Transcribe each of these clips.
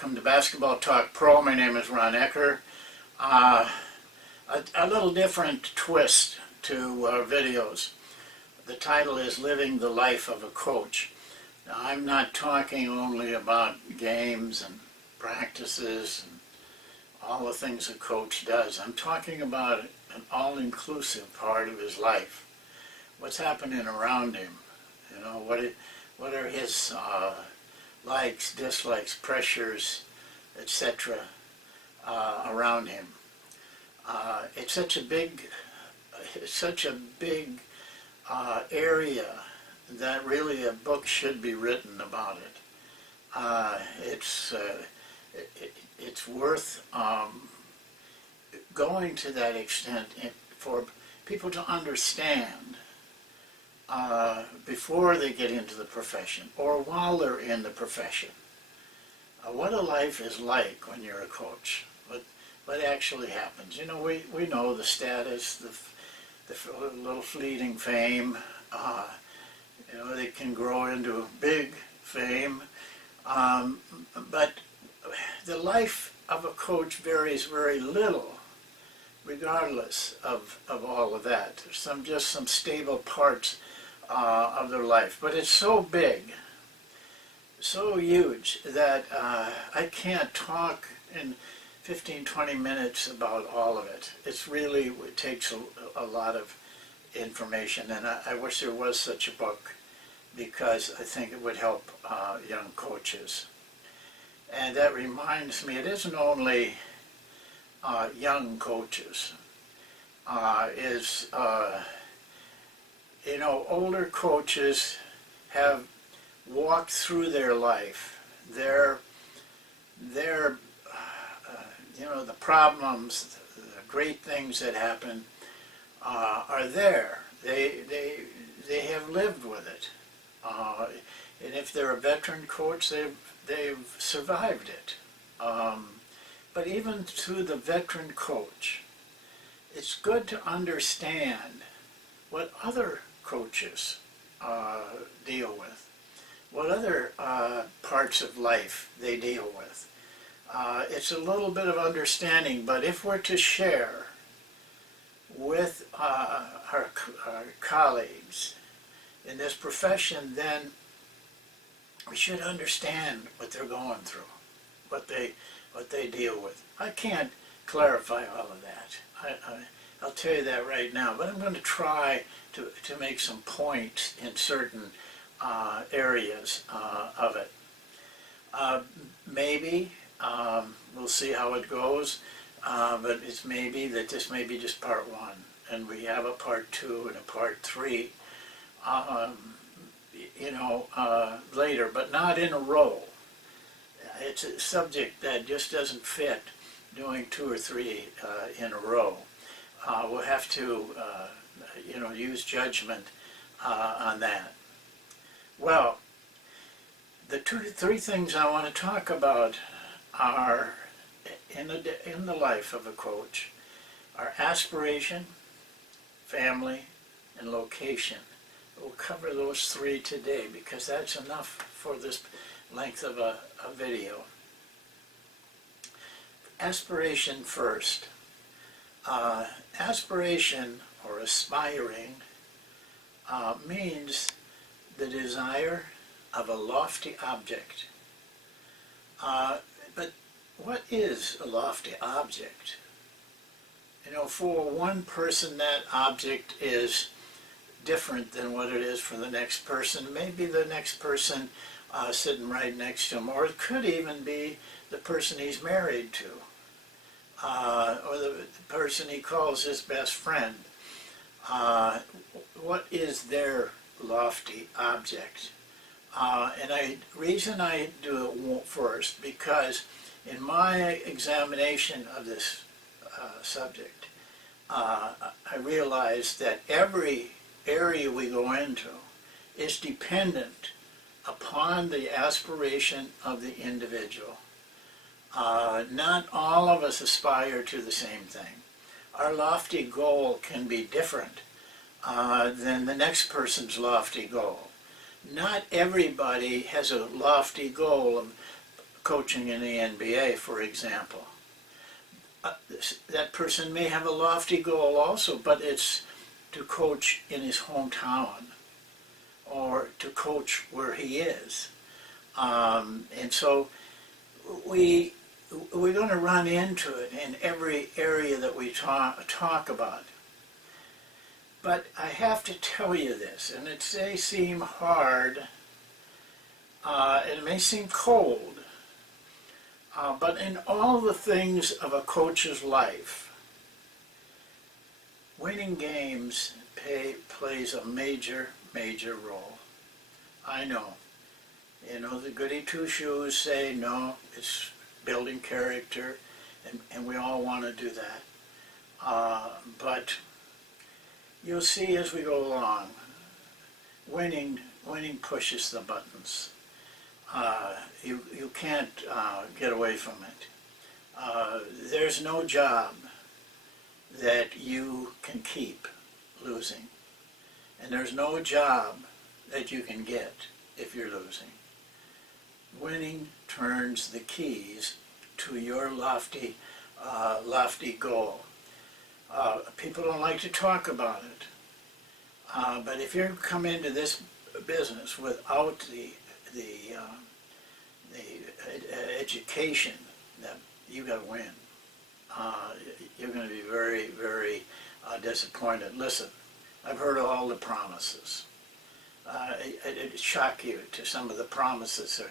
welcome to Basketball Talk Pro. My name is Ron Ecker. A little different twist to our videos. The title is Living the Life of a Coach. Now, I'm not talking only about games and practices and all the things a coach does. I'm talking about an all-inclusive part of his life. What's happening around him? You know, what are his likes, dislikes, pressures, etc. Around him. It's such a big area that really a book should be written about it. It's worth going to that extent for people to understand before they get into the profession or while they're in the profession. What a life is like when you're a coach. What actually happens. You know, we know the status, the little fleeting fame. You know, they can grow into big fame. But the life of a coach varies very little regardless of all of that. There's just some stable parts of their life. But it's so big, so huge, that I can't talk in 15-20 minutes about all of it. It takes a lot of information, and I wish there was such a book, because I think it would help young coaches. And that reminds me, it isn't only young coaches. You know, older coaches have walked through their life. You know, the problems, the great things that happen are there. They have lived with it. And if they're a veteran coach, they've survived it. But even to the veteran coach, it's good to understand what other coaches deal with, what other parts of life they deal with. It's a little bit of understanding, but if we're to share with our colleagues in this profession, then we should understand what they're going through, what they deal with. I can't clarify all of that. I'll tell you that right now, but I'm going to try to make some points in certain areas of it. Maybe we'll see how it goes, but it's maybe that this may be just part one, and we have a part two and a part three, you know, later, but not in a row. It's a subject that just doesn't fit doing 2 or 3 in a row. We'll have to, you know, use judgment on that. Well, the 3 things I want to talk about are in the life of a coach are aspiration, family, and location. We'll cover those 3 today because that's enough for this length of a video. Aspiration first. Aspiration, or aspiring, means the desire of a lofty object. But what is a lofty object? You know, for one person that object is different than what it is for the next person. Maybe the next person sitting right next to him, or it could even be the person he's married to, or the person he calls his best friend. What is their lofty object? And the reason I do it first, because in my examination of this subject, I realized that every area we go into is dependent upon the aspiration of the individual. Not all of us aspire to the same thing. Our lofty goal can be different than the next person's lofty goal. Not everybody has a lofty goal of coaching in the NBA, for example. That person may have a lofty goal also, but it's to coach in his hometown or to coach where he is. And so we're going to run into it in every area that we talk about. But I have to tell you this, and it may seem hard, it may seem cold, but in all the things of a coach's life, winning games plays a major role. I know. You know, the goody two-shoes say, no, it's building character, and we all want to do that. But you'll see as we go along, winning pushes the buttons. You can't get away from it. There's no job that you can keep losing. And there's no job that you can get if you're losing. Winning turns the keys to your lofty goal. People don't like to talk about it. But if you come into this business without the education that you got to win, you're going to be very disappointed. Listen, I've heard all the promises. It'd shock you to some of the promises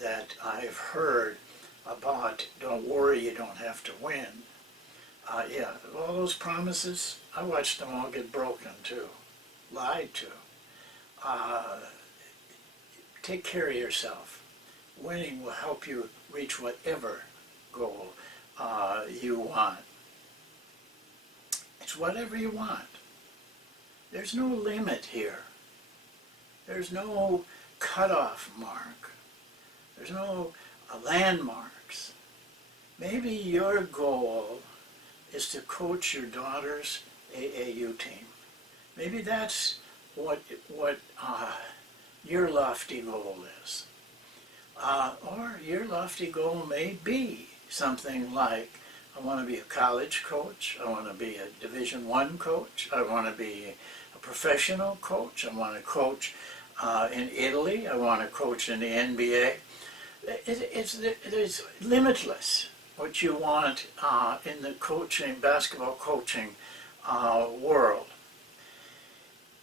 that I've heard about, don't worry, you don't have to win. Yeah, all those promises, I watched them all get broken too, lied to. Take care of yourself. Winning will help you reach whatever goal you want. It's whatever you want. There's no limit here. There's no cutoff mark. There's no landmarks. Maybe your goal is to coach your daughter's AAU team. Maybe that's what your lofty goal is. Or your lofty goal may be something like, I want to be a college coach, I want to be a Division I coach, I want to be a professional coach, I want to coach in Italy, I want to coach in the NBA. It's limitless what you want in the coaching, basketball coaching world.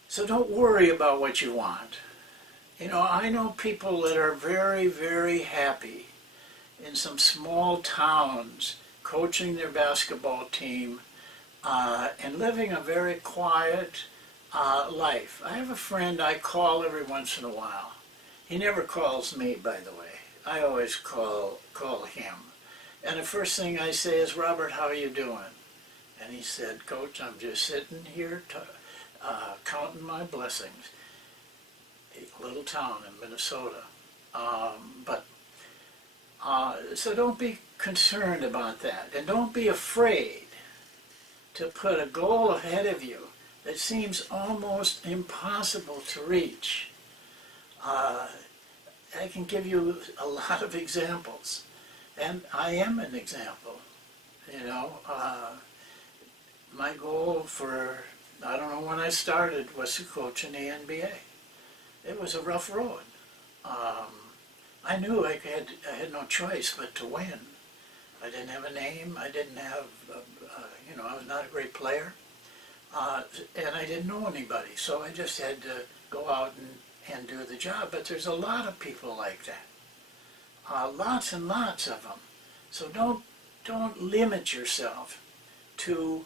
So don't worry about what you want. You know, I know people that are very happy in some small towns coaching their basketball team and living a very quiet life. I have a friend I call every once in a while. He never calls me, by the way. I always call him. And the first thing I say is, Robert, how are you doing? And he said, Coach, I'm just sitting here counting my blessings. A little town in Minnesota. So don't be concerned about that. And don't be afraid to put a goal ahead of you that seems almost impossible to reach. I can give you a lot of examples. And I am an example. You know, my goal for, I don't know when I started, was to coach in the NBA. It was a rough road. I knew I had no choice but to win. I didn't have a name. I didn't have, you know, I was not a great player. And I didn't know anybody. So I just had to go out and do the job. But there's a lot of people like that. Lots and lots of them. So don't limit yourself to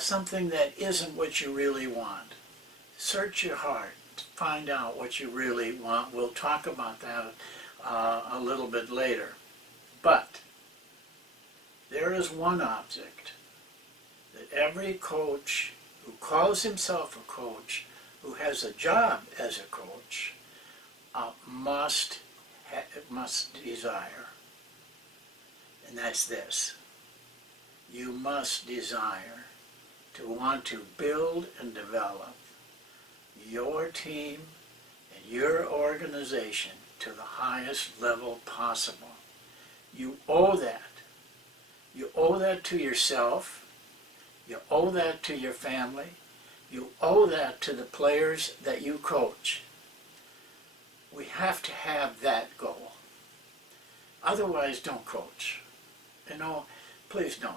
something that isn't what you really want. Search your heart. Find out what you really want. We'll talk about that a little bit later. But there is one object that every coach who calls himself a coach, who has a job as a coach, must desire. And that's this. You must desire to want to build and develop your team and your organization to the highest level possible. You owe that. You owe that to yourself. You owe that to your family. You owe that to the players that you coach. We have to have that goal. Otherwise, don't coach. You know, please don't.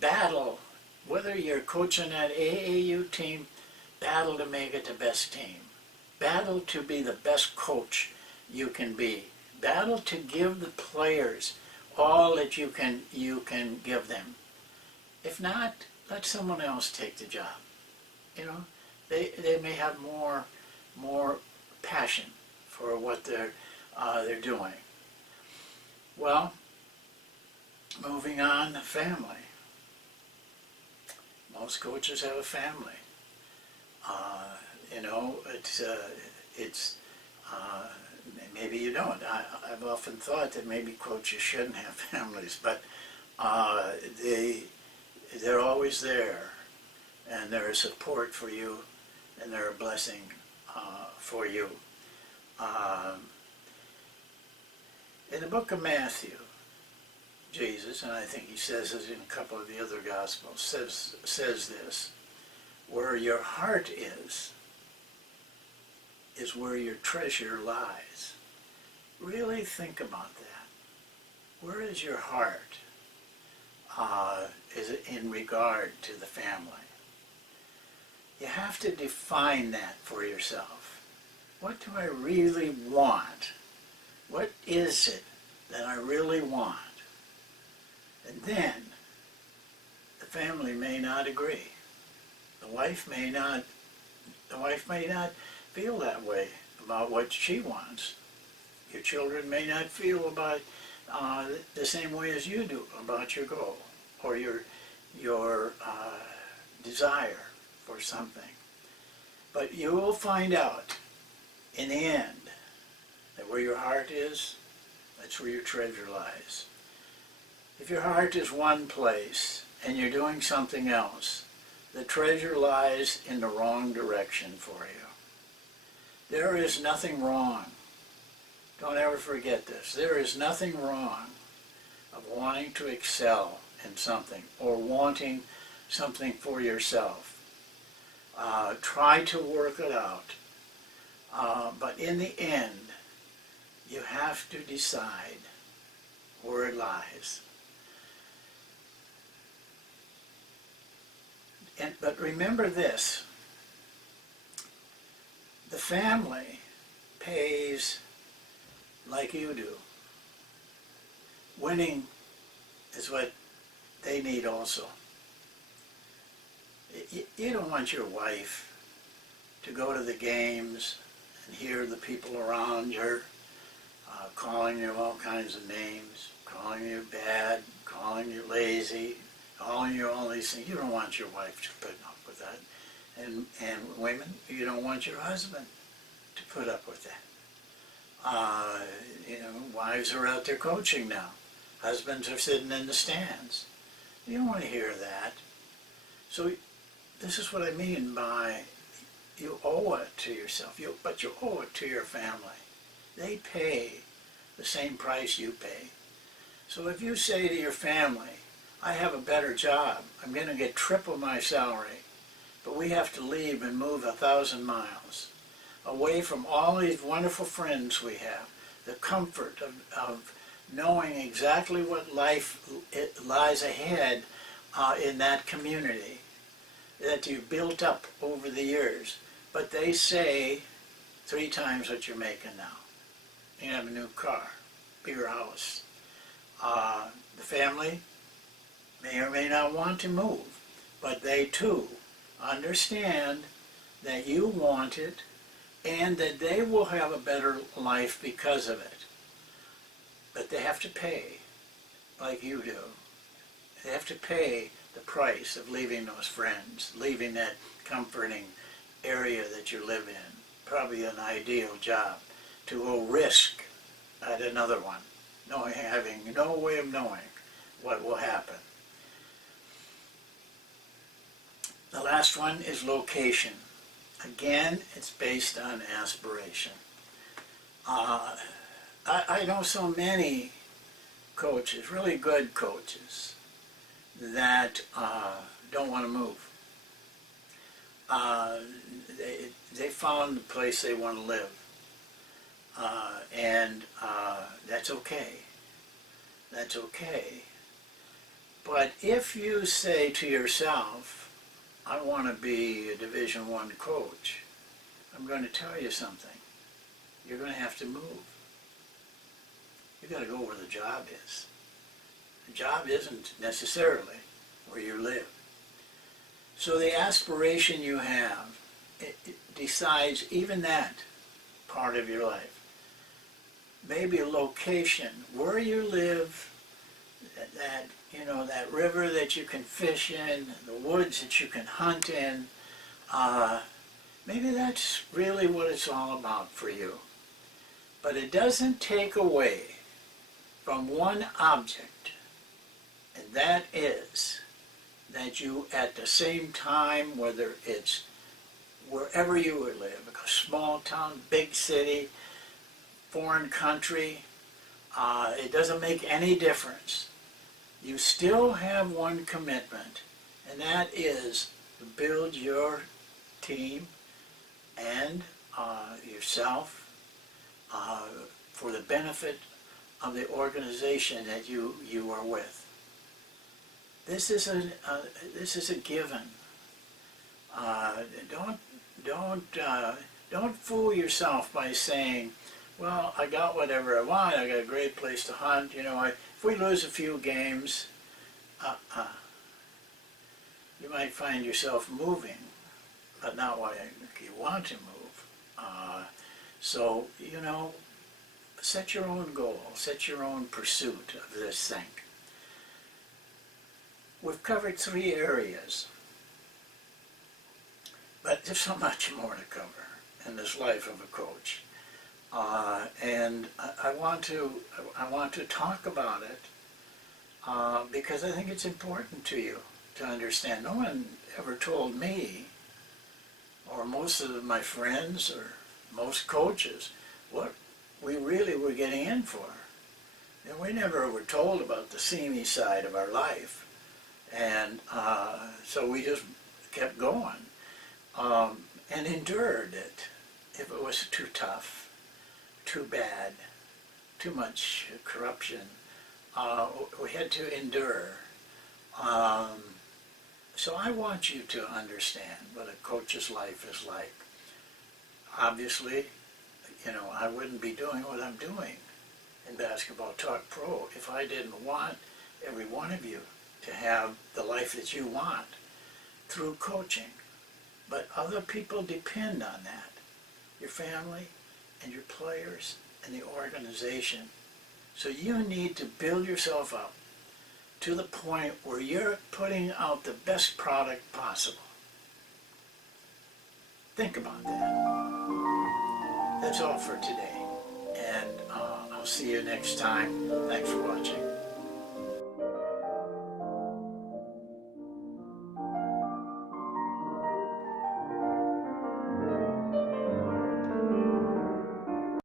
Battle, whether you're coaching that AAU team, battle to make it the best team. Battle to be the best coach you can be. Battle to give the players all that you can give them. If not, let someone else take the job. You know, they may have more passion for what they're doing. Well, moving on, the family. Most coaches have a family. You know, it's maybe you don't. I've often thought that maybe coaches shouldn't have families, but they're always there, and they're a support for you, and they're a blessing for you. In the book of Matthew, Jesus, and I think he says it in a couple of the other Gospels, says this: where your heart is where your treasure lies. Really think about that. Where is your heart? Is it in regard to the family? You have to define that for yourself. What do I really want? What is it that I really want? And then, the family may not agree. The wife may not feel that way about what she wants. Your children may not feel about the same way as you do about your goal or your desire for something. But you will find out in the end that where your heart is, that's where your treasure lies. If your heart is one place and you're doing something else, the treasure lies in the wrong direction for you. There is nothing wrong. Don't ever forget this. There is nothing wrong of wanting to excel in something or wanting something for yourself. Try to work it out. But in the end, you have to decide where it lies. But remember this, the family pays like you do. Winning is what they need also. You don't want your wife to go to the games and hear the people around her calling you all kinds of names, calling you bad, calling you lazy, calling you all these things. You don't want your wife to put up with that. And women, you don't want your husband to put up with that. You know, wives are out there coaching now. Husbands are sitting in the stands. You don't want to hear that. So this is what I mean by you owe it to yourself, but you owe it to your family. They pay the same price you pay. So if you say to your family, I have a better job, I'm going to get triple my salary, but we have to leave and move 1,000 miles away from all these wonderful friends we have, the comfort of knowing exactly what life lies ahead in that community that you've built up over the years. But they say 3 times what you're making now. You have a new car, bigger house. The family may or may not want to move, but they too understand that you want it and that they will have a better life because of it. But they have to pay like you do. They have to pay the price of leaving those friends, leaving that comforting area that you live in, probably an ideal job, to go risk at another one, having no way of knowing what will happen. The last one is location. Again, it's based on aspiration. Uh, I know so many coaches, really good coaches, that don't want to move. Uh, they found the place they want to live, and that's okay. That's okay. But if you say to yourself, I want to be a Division I coach, I'm going to tell you something. You're going to have to move. You've got to go where the job is. The job isn't necessarily where you live. So the aspiration you have, it decides even that part of your life. Maybe a location, where you live, that you know, that river that you can fish in, the woods that you can hunt in. Maybe that's really what it's all about for you. But it doesn't take away from one object, and that is that you, at the same time, whether it's wherever you would live, a small town, big city, foreign country, it doesn't make any difference. You still have one commitment, and that is to build your team and yourself for the benefit of the organization that you are with. This is a given. Don't fool yourself by saying, well, I got whatever I want. I got a great place to hunt. You know, if we lose a few games, you might find yourself moving, but not what you want to move. So, you know, set your own goal, set your own pursuit of this thing. We've covered 3 areas, but there's so much more to cover in this life of a coach. And I want to talk about it because I think it's important to you to understand. No one ever told me, or most of my friends, or most coaches, what we really were getting in for. And we never were told about the seamy side of our life. And so we just kept going and endured it. If it was too tough, too bad, too much corruption, we had to endure. So I want you to understand what a coach's life is like. Obviously, you know, I wouldn't be doing what I'm doing in Basketball Talk Pro if I didn't want every one of you to have the life that you want through coaching. But other people depend on that. Your family and your players and the organization. So you need to build yourself up to the point where you're putting out the best product possible. Think about that. That's all for today. And I'll see you next time. Thanks for watching.